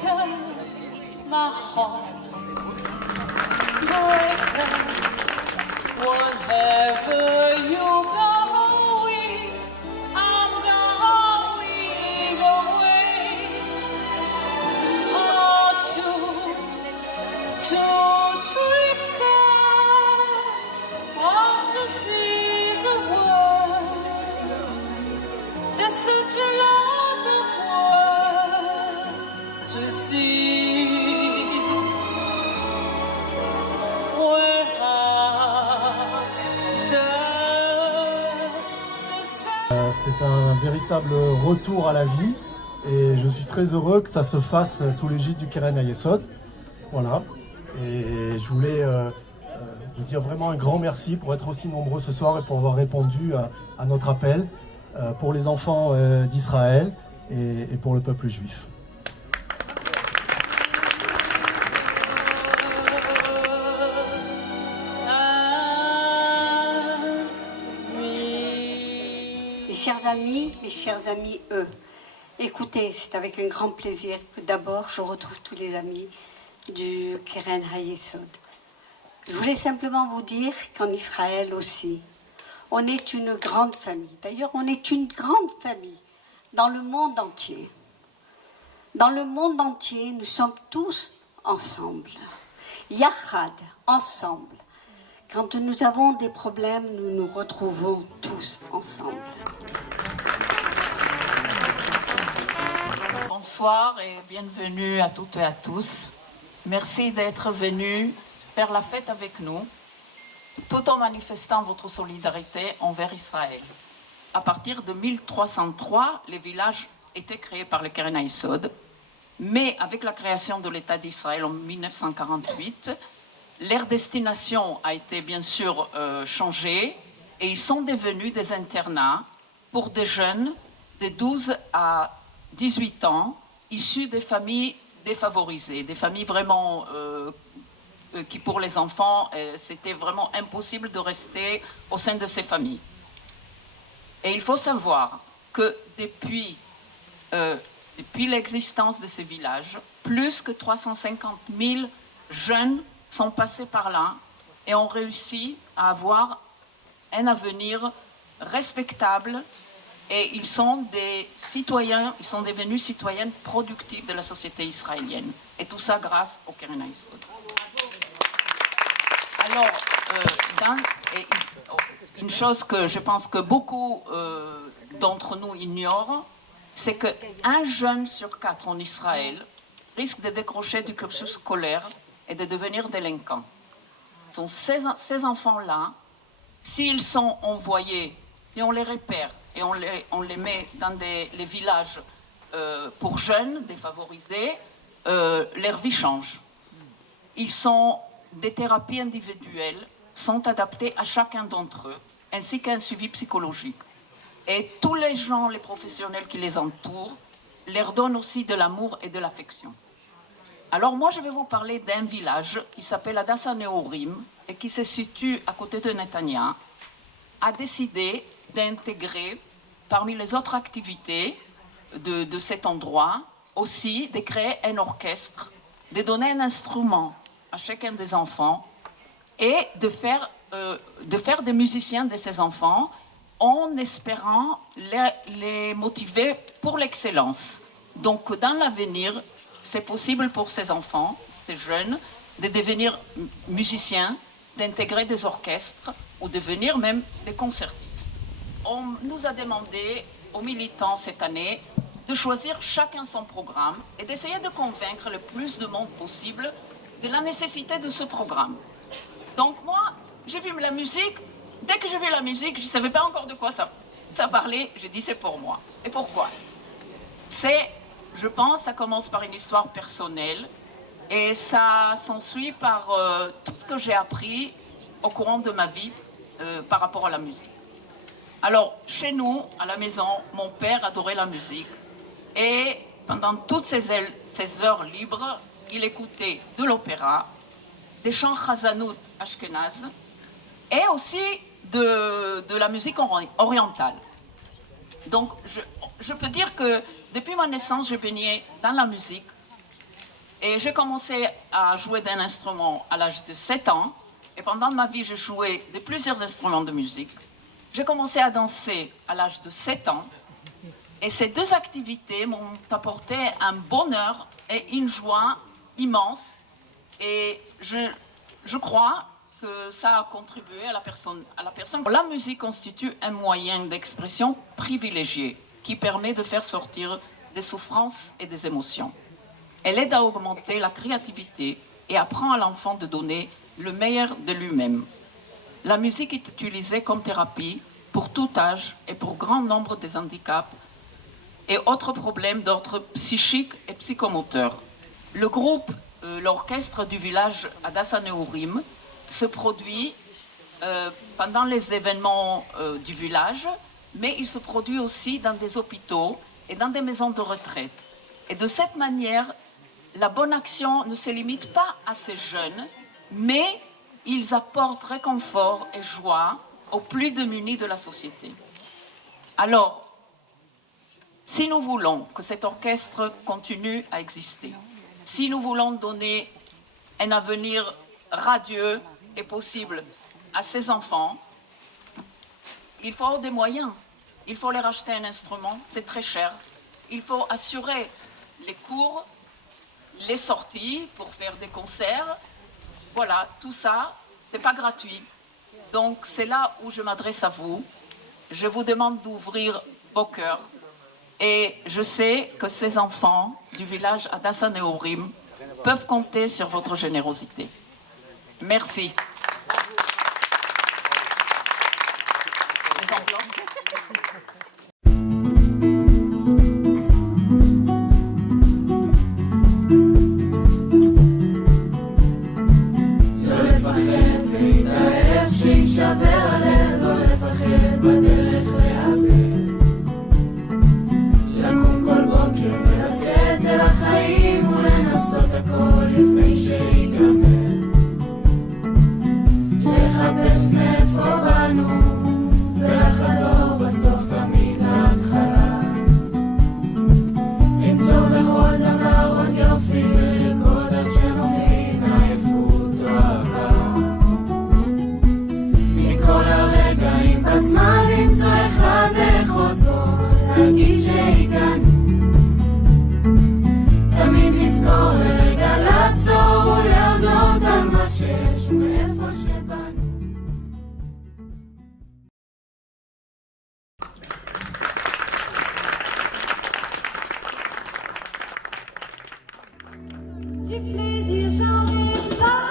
breaker, my heart breaker. Wherever you going, I'm going away. Hard to drift off to see the world. There's such a lot of world to see. C'est un véritable retour à la vie et je suis très heureux que ça se fasse sous l'égide du Keren Hayesod. Voilà. Et je voulais vous dire vraiment un grand merci pour être aussi nombreux ce soir et pour avoir répondu à notre appel pour les enfants d'Israël et pour le peuple juif. Mes chers amis, écoutez, c'est avec un grand plaisir que d'abord je retrouve tous les amis du Keren Hayesod. Je voulais simplement vous dire qu'en Israël aussi, on est une grande famille. D'ailleurs, on est une grande famille dans le monde entier. Dans le monde entier, nous sommes tous ensemble. Yachad, ensemble. Quand nous avons des problèmes, nous nous retrouvons tous ensemble. Bonsoir et bienvenue à toutes et à tous. Merci d'être venus faire la fête avec nous, tout en manifestant votre solidarité envers Israël. À partir de 1303, les villages étaient créés par le Keren Hayesod, mais avec la création de l'État d'Israël en 1948, leur destination a été bien sûr changée et ils sont devenus des internats pour des jeunes de 12 à 18 ans issus des familles défavorisées, des familles vraiment qui pour les enfants c'était vraiment impossible de rester au sein de ces familles. Et il faut savoir que depuis l'existence de ces villages, plus que 350 000 jeunes sont passés par là et ont réussi à avoir un avenir respectable et ils sont des citoyens, ils sont devenus citoyens productifs de la société israélienne. Et tout ça grâce au Keren Hayesod. Alors, une chose que je pense que beaucoup d'entre nous ignorent, c'est qu'un jeune sur 4 en Israël risque de décrocher du cursus scolaire et de devenir délinquants. Ce sont ces enfants-là, s'ils sont envoyés, si on les repère et on les met dans les villages pour jeunes défavorisés, leur vie change. Des thérapies individuelles sont adaptées à chacun d'entre eux, ainsi qu'un suivi psychologique. Et tous les gens, les professionnels qui les entourent, leur donnent aussi de l'amour et de l'affection. Alors moi, je vais vous parler d'un village qui s'appelle Hadassah Nehorim et qui se situe à côté de Netanya, a décidé d'intégrer, parmi les autres activités de cet endroit, aussi de créer un orchestre, de donner un instrument à chacun des enfants et de faire des musiciens de ces enfants en espérant les motiver pour l'excellence. Donc dans l'avenir, c'est possible pour ces enfants, ces jeunes, de devenir musiciens, d'intégrer des orchestres ou devenir même des concertistes. On nous a demandé aux militants cette année de choisir chacun son programme et d'essayer de convaincre le plus de monde possible de la nécessité de ce programme. Donc moi, j'ai vu la musique. Dès que j'ai vu la musique, je ne savais pas encore de quoi ça parlait. J'ai dit c'est pour moi. Et pourquoi? Je pense, ça commence par une histoire personnelle et ça s'ensuit par tout ce que j'ai appris au courant de ma vie par rapport à la musique. Alors, chez nous, à la maison, mon père adorait la musique et pendant toutes ces heures libres, il écoutait de l'opéra, des chants chazanout ashkenaz et aussi de la musique orientale. Donc, je peux dire que depuis ma naissance, j'ai baigné dans la musique Et j'ai commencé à jouer d'un instrument à l'âge de 7 ans. Et pendant ma vie, j'ai joué de plusieurs instruments de musique. J'ai commencé à danser à l'âge de 7 ans. Et ces deux activités m'ont apporté un bonheur et une joie immense. Et je crois que ça a contribué à la personne. La musique constitue un moyen d'expression privilégié qui permet de faire sortir des souffrances et des émotions. Elle aide à augmenter la créativité et apprend à l'enfant de donner le meilleur de lui-même. La musique est utilisée comme thérapie pour tout âge et pour grand nombre des handicaps et autres problèmes d'ordre psychique et psychomoteur. Le groupe, l'orchestre du village Hadassah Nehorim, se produit pendant les événements du village, mais il se produit aussi dans des hôpitaux et dans des maisons de retraite. Et de cette manière, la bonne action ne se limite pas à ces jeunes, mais ils apportent réconfort et joie aux plus démunis de la société. Alors, si nous voulons que cet orchestre continue à exister, si nous voulons donner un avenir radieux et possible à ces enfants, il faut des moyens. Il faut leur acheter un instrument, c'est très cher. Il faut assurer les cours, les sorties pour faire des concerts. Voilà, tout ça, c'est pas gratuit. Donc c'est là où je m'adresse à vous. Je vous demande d'ouvrir vos cœurs. Et je sais que ces enfants du village Hadassah Nehorim peuvent compter sur votre générosité. Merci. Les enveloppes. שיישבר הלב, לא לפחד בדרך לאבד. לקום כל בוקר ולצאת אל החיים ולנסות הכל לפני שיגמר. לחפש מאיפה באנו ולחזור בסוף תמיד להתחלה. למצוא בכל דבר עוד יופי ולרקוד עד שנופלים מעייפות או אהבה. כל הרגעים בזמן למצוא אחד לאחוז בו, להגיד שהגענו. תמיד לזכור לרגע לעצור ולהודות על מה שיש ומאיפה שבאנו. Du plaisir j'en ai pas.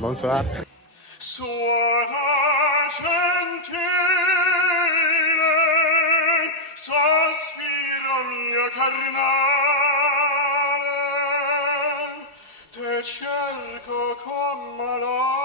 Bonsoir. Suona gentile, sospiro mio carnale, te cerco con malore.